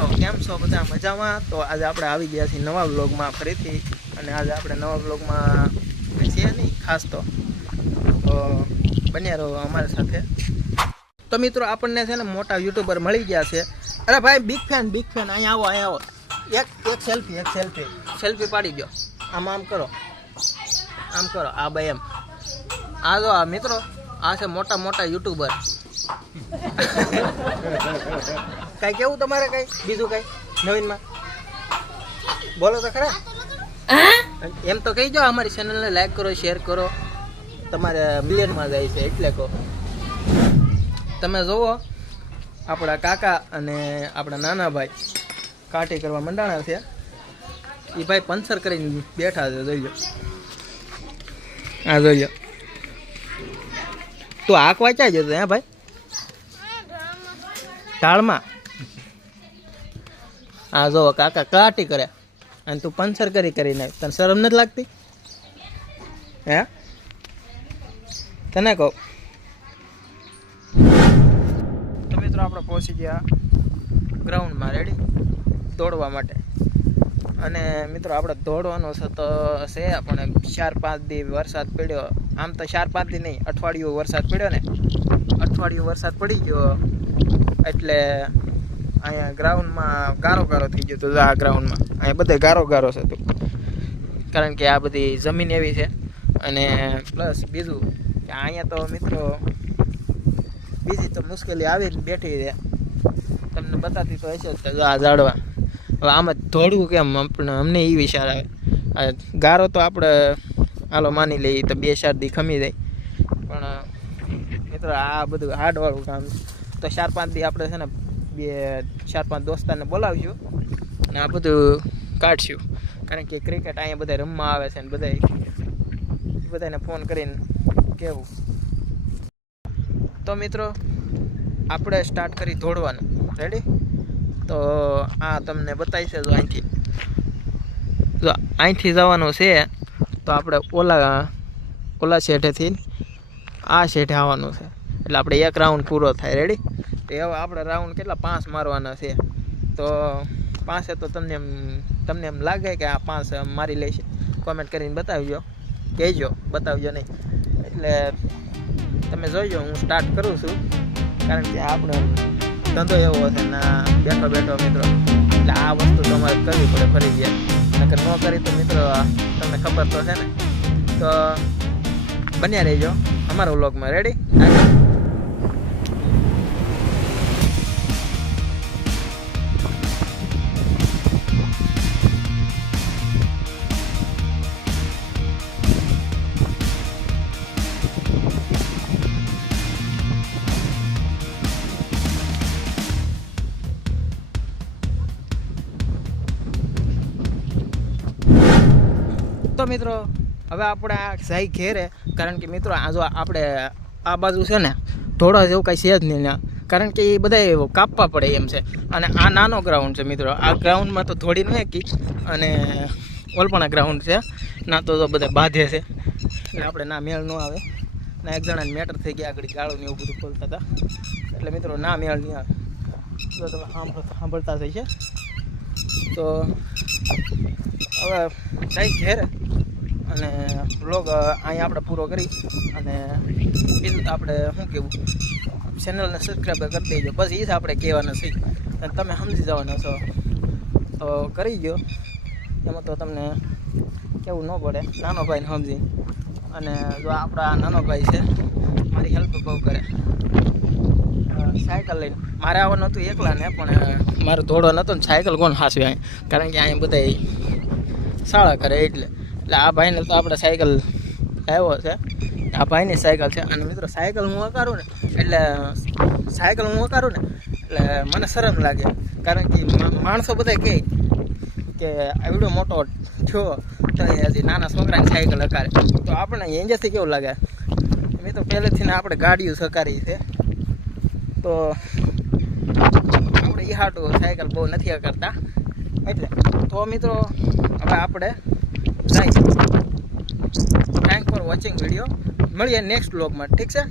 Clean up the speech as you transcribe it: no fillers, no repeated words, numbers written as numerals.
મિત્રો કેમ છો બધા મજામાં? તો આજે આપણે આવી ગયા છીએ નવા વ્લોગમાં ફરીથી, અને આજે આપણે નવા વ્લોગમાં છીએ નહીં ખાસ તો બન્યા રહો અમારી સાથે. તો મિત્રો આપણને છે ને મોટા યુટ્યુબર મળી ગયા છે. અરે ભાઈ બિગ ફેન અહીંયા આવો એક સેલ્ફી પાડી ગયો. આમ કરો આ ભાઈ એમ આ જો આ મિત્રો આ છે મોટા યુટ્યુબર. કઈ કેવું તમારે કઈ બીજું કઈ નવીનમાં બોલો તો ખરા. એમ તો કહી જાઓ અમારી ચેનલને લાઈક કરો, શેર કરો. તમારે મિલિયનમાં જાય છે એટલે કહો. તમે જુઓ આપણા કાકા અને આપણા નાના ભાઈ કાટી કરવા મંડાણા છે. એ ભાઈ પંચર કરીને બેઠા છે, જોઈ લો. હા જોઈ લો. તું આંક વાંચ્યા જતો હે ભાઈ ઢાળમાં. હા જો કાકા કાટી કરે અને તું પંચર કરીને તને શરમ નથી લાગતી હે? તને કહું. તો મિત્રો આપણે પહોંચી ગયા ગ્રાઉન્ડમાં રેડી દોડવા માટે. અને મિત્રો આપણે દોડવાનો છે તો છે પણ 4-5 દી વરસાદ પડ્યો. આમ તો 4-5 દી નહીં, અઠવાડિયું વરસાદ પડ્યો ને. અઠવાડિયું વરસાદ પડી ગયો એટલે અહીંયા ગ્રાઉન્ડમાં ગારો થઈ ગયો હતો. આ ગ્રાઉન્ડમાં અહીંયા બધે ગારો છે તો, કારણ કે આ બધી જમીન એવી છે. અને પ્લસ બીજું કે અહીંયા તો મિત્રો બીજી તો મુશ્કેલી આવીને બેઠી છે. તમને બતાતી તો હશે જ આ ઝાડવા. હવે આમાં દોડવું કેમ અમને એ વિચાર આવે. ગારો તો આપણે હાલો માની લઈએ તો 2-4 દી ખમી જાય, પણ મિત્રો આ બધું હાર્ડવાળું કામ. તો 4-5 દી આપણે છે ને 4-5 દોસ્તારને બોલાવીશું અને આ બધું કાઢશું. કારણ કે ક્રિકેટ અહીંયા બધા રમવા આવે છે ને બધાને ફોન કરીને કહેવું. તો મિત્રો આપણે સ્ટાર્ટ કરી દોડવાનું. રેડી? તો આ તમને બતાવી છે. જો અહીંથી જવાનું છે તો આપણે ઓલા શેઠેથી આ શેઠે આવવાનું છે. એટલે આપણે એક રાઉન્ડ પૂરો થાય. રેડી? તો હવે આપણે રાઉન્ડ કેટલા 5 મારવાના છે. તો 5 તો તમને એમ લાગે કે આ 5 મારી લઈશ, કોમેન્ટ કરીને બતાવજો, કહેજો, બતાવજો નહીં. એટલે તમે જોઈજો હું સ્ટાર્ટ કરું છું, કારણ કે આપણો ધંધો એવો છે ને બેઠો મિત્રો. એટલે આ વસ્તુ તમારે કરવી પડે ફરજિયાત. નકર ન કરી તો મિત્રો તમને ખબર તો છે ને. તો બન્યા રહેજો અમારા વ્લોગમાં. રેડી? તો મિત્રો હવે આપણે આ સાઈ ઘેરે, કારણ કે મિત્રો આ જો આપણે આ બાજુ છે ને થોડા જેવું કાંઈ છે જ નહીં ને, કારણ કે એ બધા કાપવા પડે એમ છે. અને આ નાનો ગ્રાઉન્ડ છે મિત્રો. આ ગ્રાઉન્ડમાં તો થોડી ન કી, અને ઓલપણા ગ્રાઉન્ડ છે ના, તો બધા બાંધે છે એટલે આપણે ના મેળ ન આવે. ના એક જણાને મેટર થઈ ગયા, આગળ ગાળો ને એવું બધું ખોલતા હતા, એટલે મિત્રો ના મેળ નહીં આવે. તો તમે સાંભળતા થઈ છે. તો હવે સાઈ ઘેરે અને વ્લોગ અહીંયા આપણે પૂરો કરી, અને બીજું તો આપણે શું કહેવું, ચેનલને સબસ્ક્રાઈબ કરી દેજો. બસ એ જ આપણે કહેવાના છે. તમે સમજી જવાના છો તો કરી ગયો. એમાં તો તમને કેવું ન પડે, નાનો ભાઈને સમજી. અને જો આપણા નાનો ભાઈ છે મારી હેલ્પ બહુ કરે. સાયકલ લઈને મારે આવવાનું હતું એકલા ને, પણ મારે દોડવા નહોતું ને સાયકલ કોણ હાંસવી અહીં, કારણ કે અહીંયા બધા શાળા કરે એટલે આ ભાઈને તો આપણે સાયકલ આવ્યો છે. આ ભાઈની સાયકલ છે. અને મિત્રો સાયકલ હું અકારું ને એટલે મને શરમ લાગે, કારણ કે માણસો બધા કહે કે આવડો મોટો થયો તો હજી નાના છોકરાની સાયકલ અકારે. તો આપણે એન્જરથી કેવું લાગે. મિત્રો પહેલેથી ને આપણે ગાડીઓ સકારી છે, તો આપણે એ હાટું સાયકલ બહુ નથી કરતા એટલે. તો મિત્રો હવે આપણે જાય. Thank for watching video. મળીએ નેક્સ્ટ વ્લોગમાં. ઠીક છે?